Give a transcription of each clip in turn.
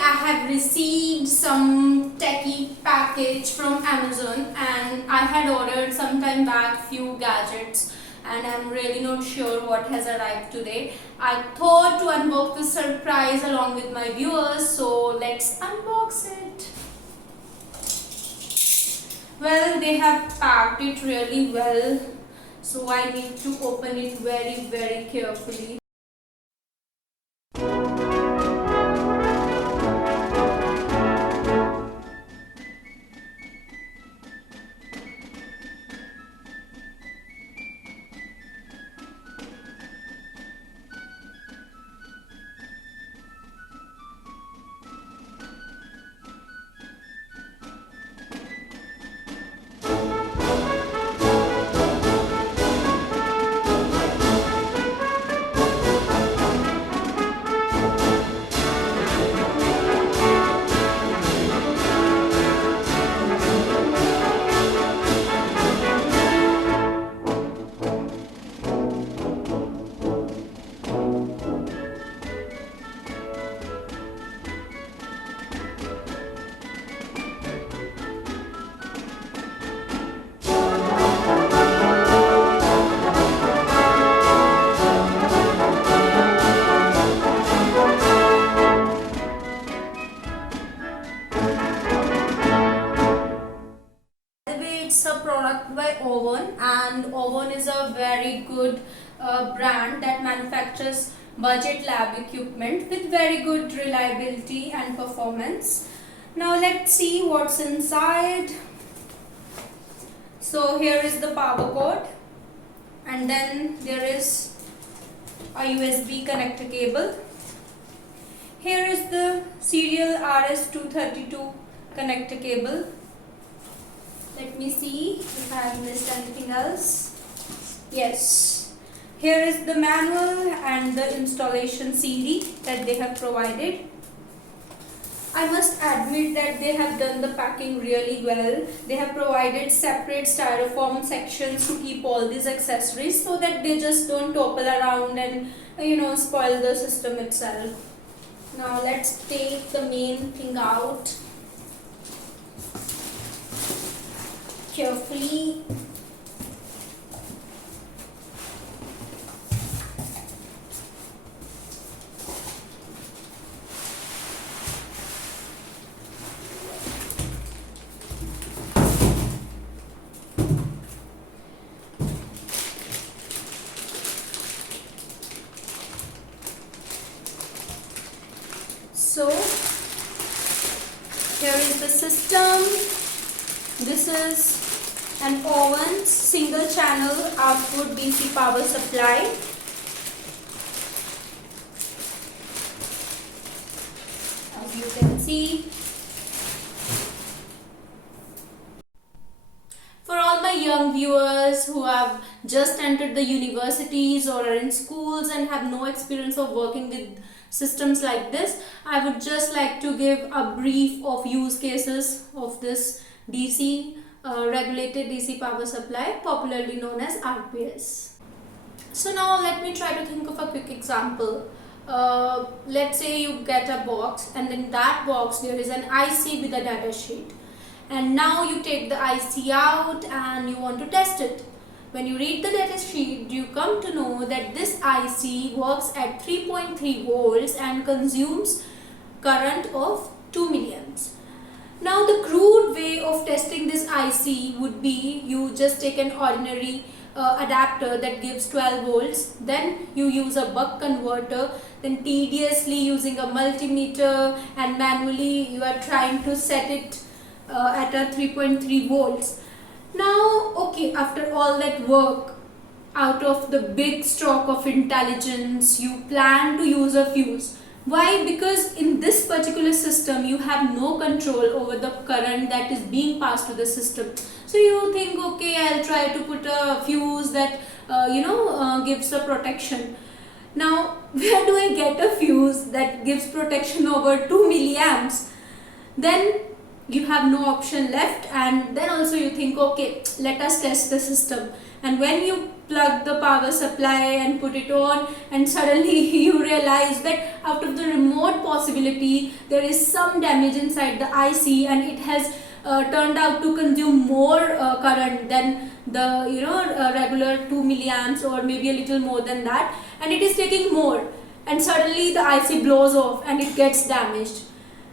I have received some techie package from Amazon, and I had ordered some time back few gadgets, and I'm really not sure what has arrived today. I thought to unbox the surprise along with my viewers, so let's unbox it. Well, they have packed it really well, so I need to open it very carefully. It's a product by Owon, and Owon is a very good brand that manufactures budget lab equipment with very good reliability and performance. Now let's see what's inside. So here is the power cord, and then there is a USB connector cable. Here is the serial RS232 connector cable. Let me see if I have missed anything else. Yes, here is the manual and the installation CD that they have provided. I must admit that they have done the packing really well. They have provided separate styrofoam sections to keep all these accessories so that they just don't topple around and spoil the system itself. Now let's take the main thing out carefully. So here is the system. This is an Owon single channel output DC power supply. As you can see, for all my young viewers who have just entered the universities or are in schools and have no experience of working with systems like this, I would just like to give a brief of use cases of this DC regulated DC power supply, popularly known as RPS. So now let me try to think of a quick example. Let's say you get a box, and in that box there is an IC with a data sheet, and now you take the IC out and you want to test it. When you read the data sheet, you come to know that this IC works at 3.3 volts and consumes current of 2 milliamps. Now the crude way of testing this IC would be you just take an ordinary adapter that gives 12 volts, then you use a buck converter, then tediously using a multimeter and manually you are trying to set it at a 3.3 volts. Now, okay, after all that work, out of the big stroke of intelligence, you plan to use a fuse. Why? Because in this particular system, you have no control over the current that is being passed to the system. So you think, okay, I'll try to put a fuse that, gives a protection. Now, where do I get a fuse that gives protection over 2 milliamps? Then you have no option left, and then also you think, okay, let us test the system. and when you plug the power supply and put it on, and suddenly you realize that out of the remote possibility there is some damage inside the IC, and it has turned out to consume more current than the regular 2 milliamps or maybe a little more than that, and it is taking more, and suddenly the IC blows off and it gets damaged.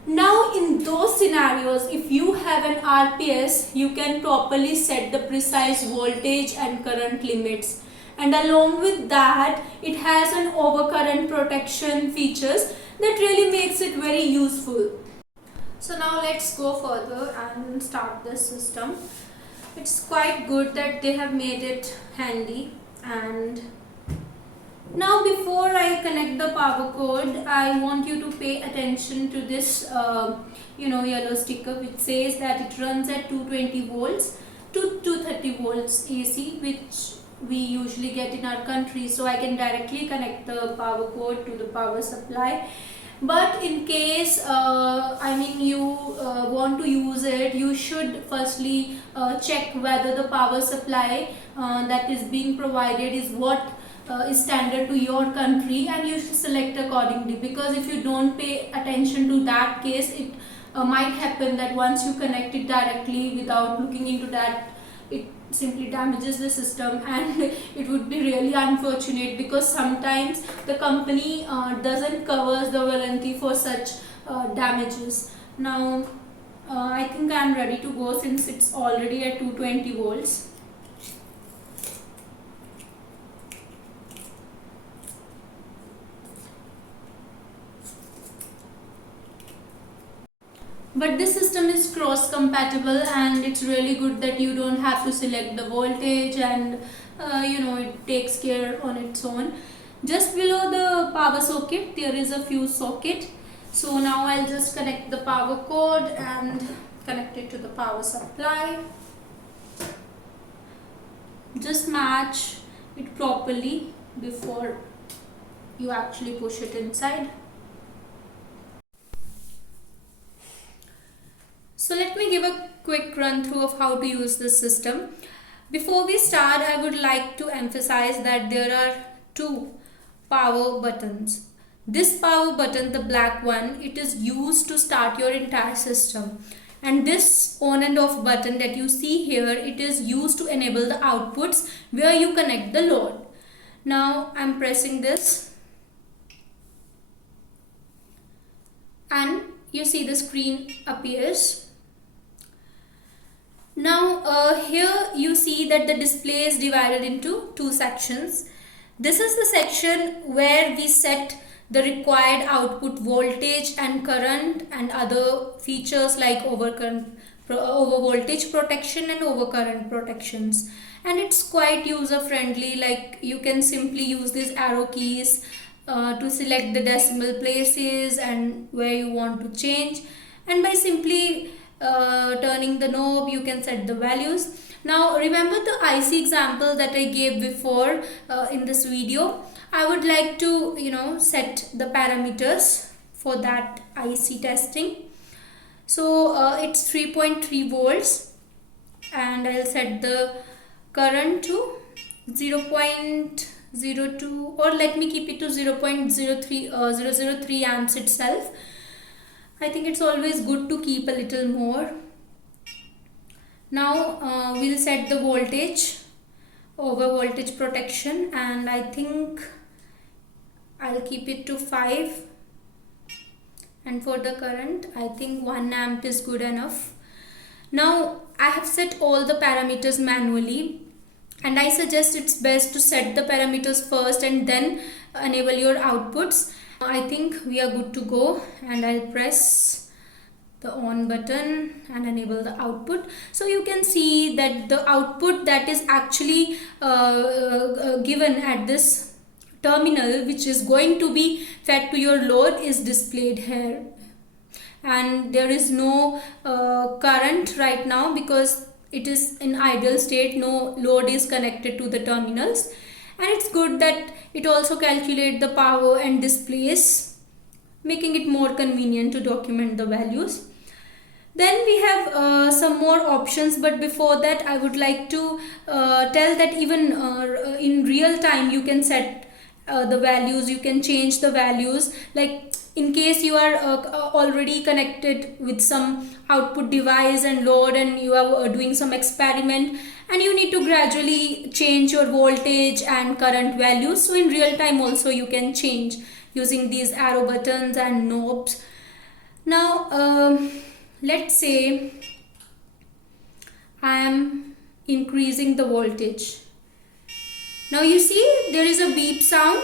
Now in those scenarios, if you have an RPS, you can properly set the precise voltage and current limits, and along with that it has an overcurrent protection features that really makes it very useful. So now let's go further and start this system. It's quite good that they have made it handy. And now before I connect the power cord, I want you to pay attention to this yellow sticker which says that it runs at 220 volts to 230 volts AC, which we usually get in our country. So I can directly connect the power cord to the power supply. But in case you want to use it, you should firstly check whether the power supply that is being provided is what is standard to your country, and you should select accordingly, because if you don't pay attention to that case, it might happen that once you connect it directly without looking into that, it simply damages the system, and it would be really unfortunate because sometimes the company doesn't covers the warranty for such damages. Now I think I'm ready to go since it's already at 220 volts. But this system is cross compatible, and it's really good that you don't have to select the voltage, and it takes care on its own. Just below the power socket there is a fuse socket. So now I'll just connect the power cord and connect it to the power supply. Just match it properly before you actually push it inside. So let me give a quick run through of how to use this system. Before we start, I would like to emphasize that there are two power buttons. This power button, the black one, it is used to start your entire system. And this on and off button that you see here, it is used to enable the outputs where you connect the load. Now I'm pressing this, and you see the screen appears. Now here you see that the display is divided into two sections. This is the section where we set the required output voltage and current and other features like over voltage protection and overcurrent protections. And it's quite user friendly, like you can simply use these arrow keys to select the decimal places and where you want to change, and by simply turning the knob you can set the values. Now remember the IC example that I gave before in this video. I would like to set the parameters for that IC testing. So it's 3.3 volts, and I'll set the current to 0.02, or let me keep it to 0.03 amps itself. I think it's always good to keep a little more. Now we'll set the voltage, over voltage protection, and I think I'll keep it to 5. And for the current, I think 1 amp is good enough. Now I have set all the parameters manually, and I suggest it's best to set the parameters first and then enable your outputs. I think we are good to go, and I'll press the on button and enable the output. So you can see that the output that is actually given at this terminal, which is going to be fed to your load, is displayed here, and there is no current right now because it is in idle state. No load is connected to the terminals, and it's good that it also calculates the power and displays, making it more convenient to document the values. Then we have some more options, but before that I would like to tell that even in real time you can set the values, you can change the values. Like in case you are already connected with some output device and load, and you are doing some experiment and you need to gradually change your voltage and current values, so in real time also you can change using these arrow buttons and knobs. Now let's say I am increasing the voltage. Now you see there is a beep sound.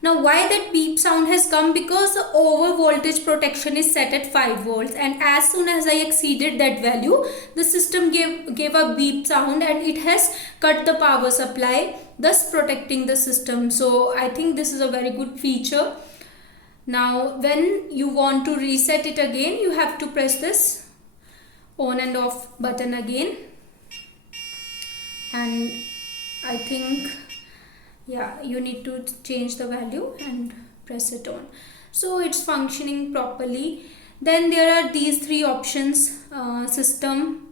Now why that beep sound has come? Because the over voltage protection is set at 5 volts, and as soon as I exceeded that value, the system gave a beep sound and it has cut the power supply, thus protecting the system. So I think this is a very good feature. Now when you want to reset it again, you have to press this on and off button again, and I think you need to change the value and press it on, so it's functioning properly. Then there are these three options: system,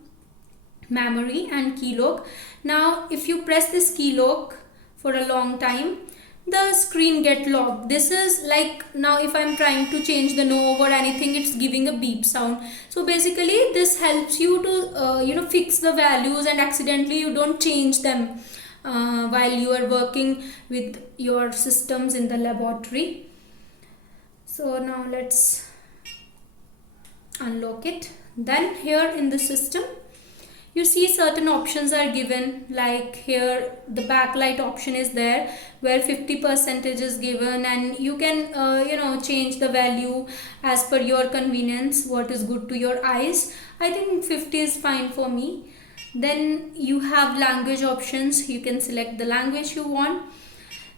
memory and key lock. Now if you press this key lock for a long time, the screen get locked. This is like, now if I'm trying to change the knob or anything, it's giving a beep sound. So basically this helps you to fix the values and accidentally you don't change them while you are working with your systems in the laboratory. So now let's unlock it. Then here in the system you see certain options are given, like here the backlight option is there where 50% is given, and you can change the value as per your convenience, what is good to your eyes. I think 50 is fine for me. Then you have language options, you can select the language you want.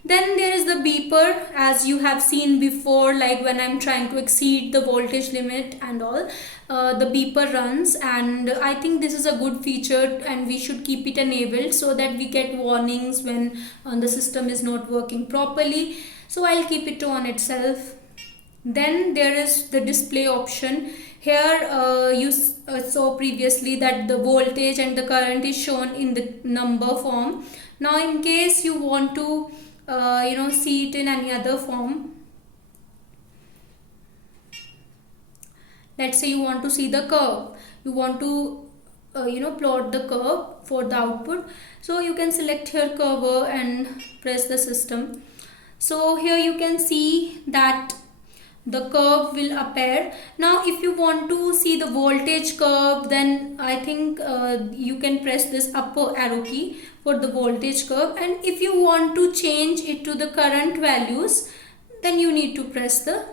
Then there is the beeper, as you have seen before, like when I'm trying to exceed the voltage limit and all, the beeper runs, and I think this is a good feature and we should keep it enabled so that we get warnings when the system is not working properly. So I'll keep it on itself. Then there is the display option. Here you saw previously that the voltage and the current is shown in the number form. Now in case you want to see it in any other form, let's say you want to see the curve, you want to plot the curve for the output, so you can select here curve and press the system. So here you can see that the curve will appear. Now if you want to see the voltage curve, then I think you can press this upper arrow key for the voltage curve, and if you want to change it to the current values, then you need to press the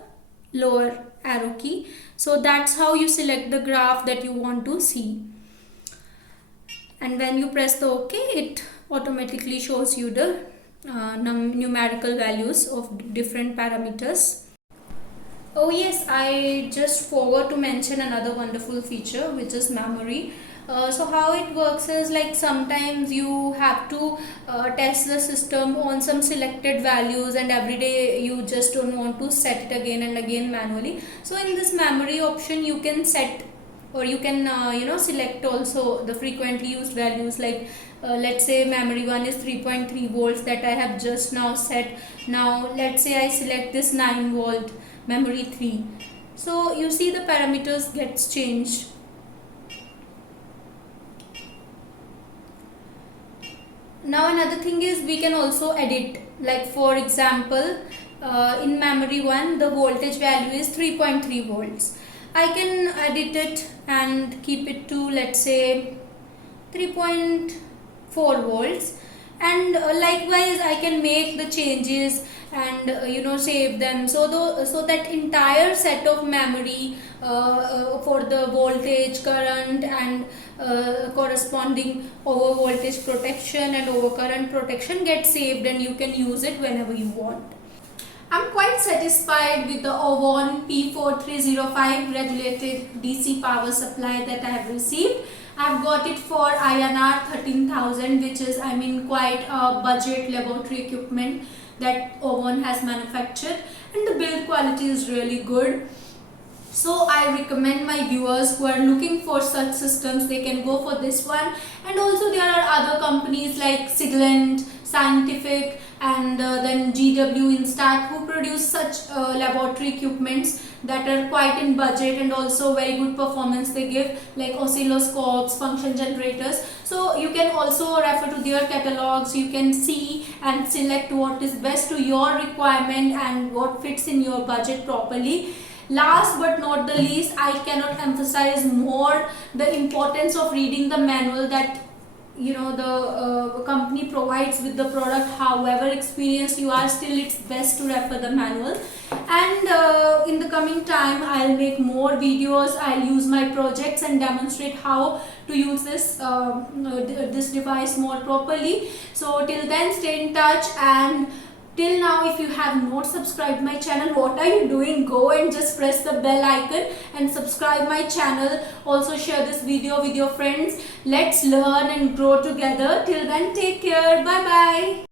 lower arrow key. So that's how you select the graph that you want to see, and when you press the OK, it automatically shows you the numerical values of different parameters. Oh yes, I just forgot to mention another wonderful feature, which is memory. So how it works is, like, sometimes you have to test the system on some selected values, and every day you just don't want to set it again and again manually. So in this memory option you can set, or you can select also the frequently used values, like let's say memory 1 is 3.3 volts that I have just now set. Now let's say I select this 9 volt memory 3, so you see the parameters gets changed. Now another thing is, we can also edit, like for example in memory 1 the voltage value is 3.3 volts. I can edit it and keep it to, let's say, 3.4 volts, and likewise I can make the changes and save them, so that entire set of memory for the voltage, current and corresponding over voltage protection and over current protection gets saved, and you can use it whenever you want. I'm quite satisfied with the Owon P4305 regulated DC power supply that I have received. I've got it for INR 13,000, which is, I mean, quite a budget laboratory equipment that Owon has manufactured, and the build quality is really good. So I recommend my viewers who are looking for such systems, they can go for this one. And also there are other companies like Siglant, Scientific, and then GW Instat, who produce such laboratory equipments that are quite in budget and also very good performance they give, like oscilloscopes, function generators. So you can also refer to their catalogs. You can see and select what is best to your requirement and what fits in your budget properly. Last but not the least, I cannot emphasize more the importance of reading the manual that the company provides with the product. However experienced you are, still it's best to refer the manual. And in the coming time I'll make more videos. I'll use my projects and demonstrate how to use this device more properly. So till then, stay in touch. And till now, if you have not subscribed my channel, what are you doing? Go and just press the bell icon and subscribe my channel. Also share this video with your friends. Let's learn and grow together. Till then, take care. Bye bye.